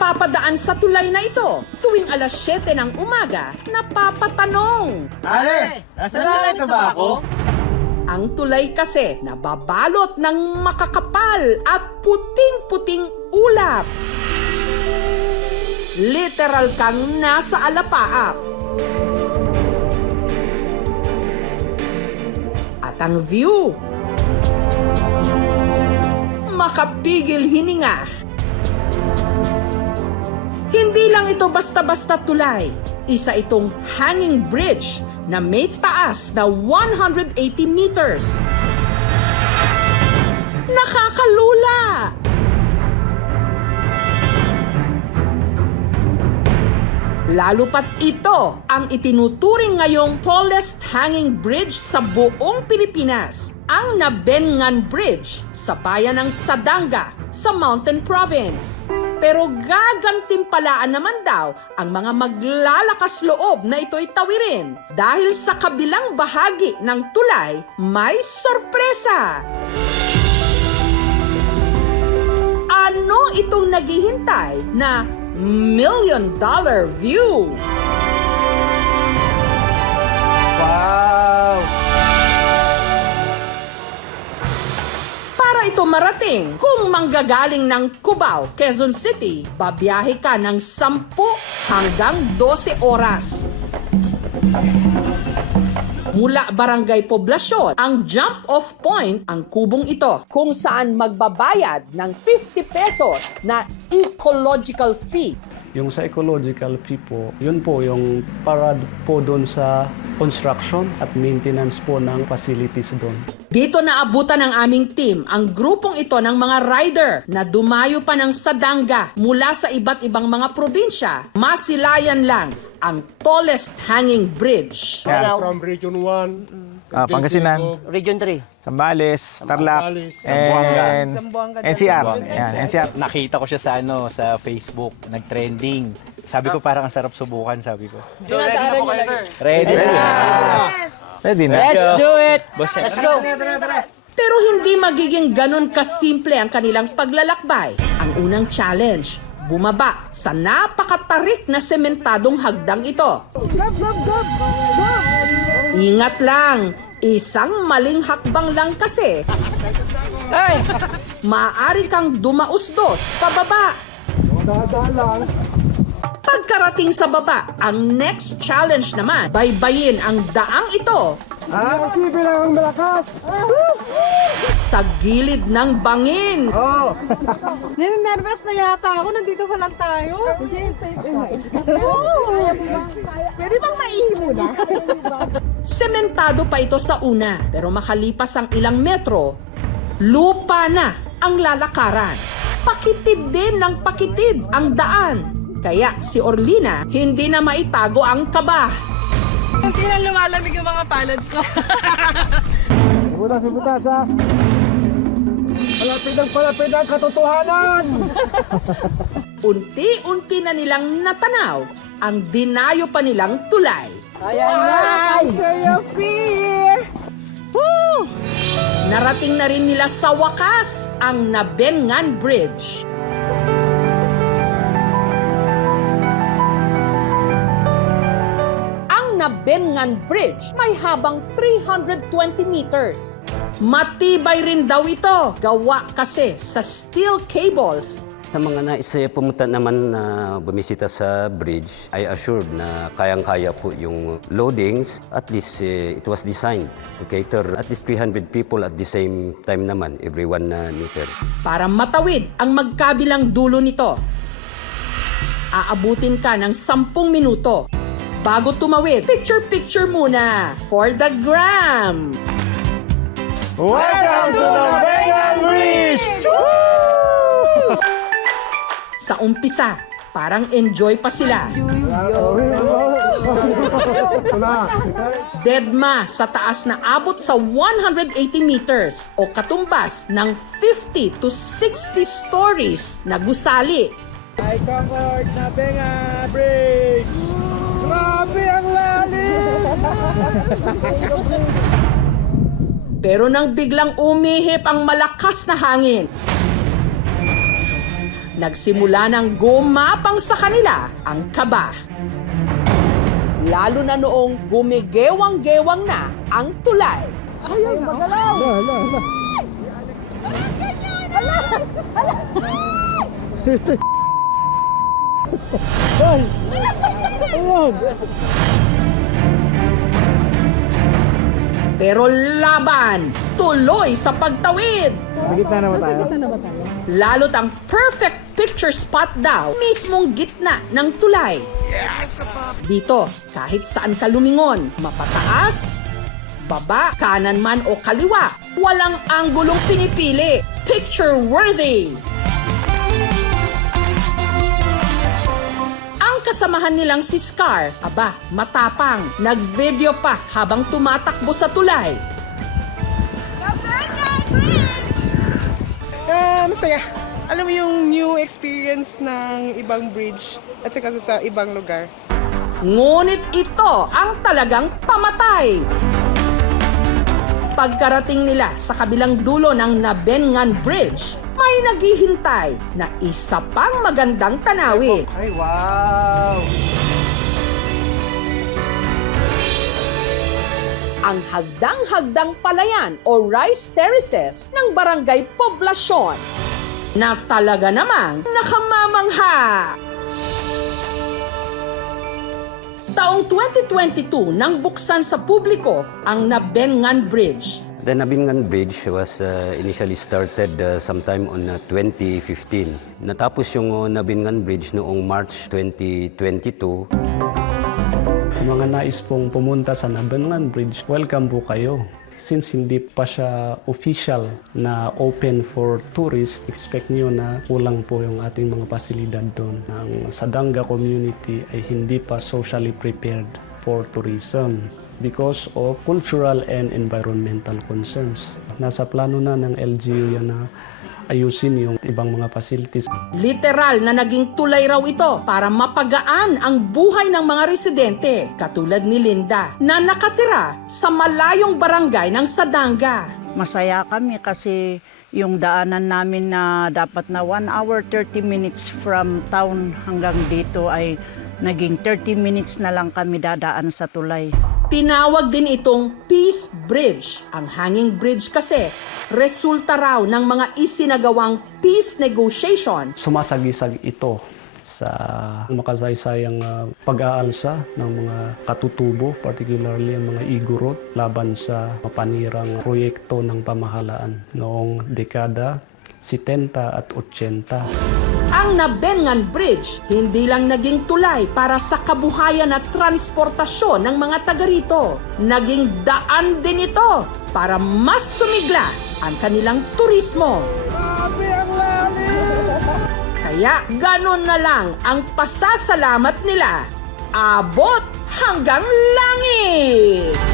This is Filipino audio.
napapadaan sa tulay na ito tuwing alas 7 ng umaga, napapatanong. Ale, nasa ito ba ako? Ang tulay kasi nababalot ng makakapal at puting-puting ulap. Literal kang nasa alapaap. At ang view, makapigil hininga. Hindi lang ito basta-basta tulay. Isa itong hanging bridge na may taas na 180 meters. Nakakalula! Lalo pat ito ang itinuturing ngayong tallest hanging bridge sa buong Pilipinas, ang Nabengan Bridge sa bayan ng Sadanga sa Mountain Province. Pero gagantimpalaan naman daw ang mga maglalakas loob na ito'y tawirin dahil sa kabilang bahagi ng tulay may sorpresa. Ano itong naghihintay na $1 million view? Wow! Para ito marating, kung manggagaling ng Cubao, Quezon City, babiyahe ka ng 10 hanggang 12 oras. Mula Barangay Poblasyon, ang jump-off point ang kubong ito, kung saan magbabayad ng 50 pesos na ecological fee. Yung sa ecological fee po, yun po yung para po doon sa construction at maintenance po ng facilities doon. Dito naabutan ng aming team ang grupong ito ng mga rider na dumayo pa ng Sadanga mula sa iba't ibang mga probinsya. Masilayan lang ang tallest hanging bridge. From Region 1, Pangasinan, Region 3. Sambales, Tarlac, and NCR. Yan, NCR. Nakita ko siya sa sa Facebook, nag-trending. Sabi ko parang ang sarap subukan, sabi ko. So, ready na po kayo, sir? Ready na. Ready na. Let's do it! Boss, Let's go! Pero hindi magiging ganun kasimple ang kanilang paglalakbay. Ang unang challenge, bumaba sa napakatarik na sementadong hagdang ito. Ingat lang, isang maling hakbang lang kasi. Maaari kang dumausdos pababa. Pagkarating sa baba, ang next challenge naman, baybayin ang daang ito bilang malakas. sa gilid ng bangin. Nervous na yata ako. Nandito pa lang tayo. Pwede bang maihimo na? Sementado pa ito sa una, pero makalipas ang ilang metro, lupa na ang lalakaran. Pakitid din ng pakitid ang daan. Kaya si Orlina, hindi na maitago ang kaba. Hindi na lumalamig yung mga palad ko. Butas ha. Palapit ang katotohanan. Unti-unti na nilang natanaw ang dinayo pa nilang tulay. Conquer your fear! Woo! Narating na rin nila sa wakas ang Nabengan Bridge. Nabengan Bridge may habang 320 meters. Matibay rin daw ito, gawa kasi sa steel cables. Sa mga nais pumunta naman na bumisita sa bridge, I assured na kayang-kaya po yung loadings. At least it was designed to cater at least 300 people at the same time naman, every 1 meter. Para matawid ang magkabilang dulo nito, aabutin ka ng 10 minuto. Bago tumawid, picture-picture muna for the gram! Welcome to the Nabengan Bridge! Sa umpisa, parang enjoy pa sila. Deadma sa taas na abot sa 180 meters o katumbas ng 50 to 60 stories na gusali. I conquered Nabengan Bridge! Grabe ang lalim! Pero nang biglang umihip ang malakas na hangin, nagsimula ng gumapang sa kanila ang kaba. Lalo na noong gumigewang-gewang na ang tulay. Pero laban, tuloy sa pagtawid. Sa gitna na ba tayo? Lalo't ang perfect picture spot daw, mismong gitna ng tulay. Yes! Dito, kahit saan ka lumingon, mapataas, baba, kanan man o kaliwa, walang anggulong pinipili. Picture-worthy! Ang kasamahan nilang si Scar, aba, matapang, nag-video pa habang tumatakbo sa tulay. Masaya. Alam mo yung new experience ng ibang bridge at saka sa ibang lugar. Ngunit ito ang talagang pamatay. Pagkarating nila sa kabilang dulo ng Nabengan Bridge, may naghihintay na isa pang magandang tanawin. Ay, wow! Ang hagdang-hagdang palayan o rice terraces ng Barangay Poblasyon na talaga namang nakamamangha. Taong 2022 nang buksan sa publiko ang Nabengan Bridge. The Nabingan Bridge was initially started sometime on 2015. Natapos yung Nabingan Bridge noong March 2022. Sa mga nais pong pumunta sa Nabengan Bridge, welcome po kayo. Since hindi pa siya official na open for tourists, expect nyo na kulang po yung ating mga pasilidad doon. Ang Sadanga community ay hindi pa socially prepared for tourism because of cultural and environmental concerns. Nasa plano na ng LGU yan na ayusin yung ibang mga facilities. Literal na naging tulay raw ito para mapagaan ang buhay ng mga residente, katulad ni Linda na nakatira sa malayong barangay ng Sadanga. Masaya kami kasi yung daanan namin na dapat na 1 hour 30 minutes from town hanggang dito ay naging 30 minutes na lang kami dadaan sa tulay. Tinawag din itong Peace Bridge. Ang hanging bridge kasi, resulta raw ng mga isinagawang peace negotiation. Sumasagisag ito sa makasaysayang pag-aalsa ng mga katutubo, particularly ang mga igurot, laban sa mapanirang proyekto ng pamahalaan noong dekada 70 at 80. Ang Nabengan Bridge, hindi lang naging tulay para sa kabuhayan at transportasyon ng mga taga rito. Naging daan din ito para mas sumigla ang kanilang turismo. Grabe ang lalim! Kaya ganon na lang ang pasasalamat nila. Abot hanggang langit!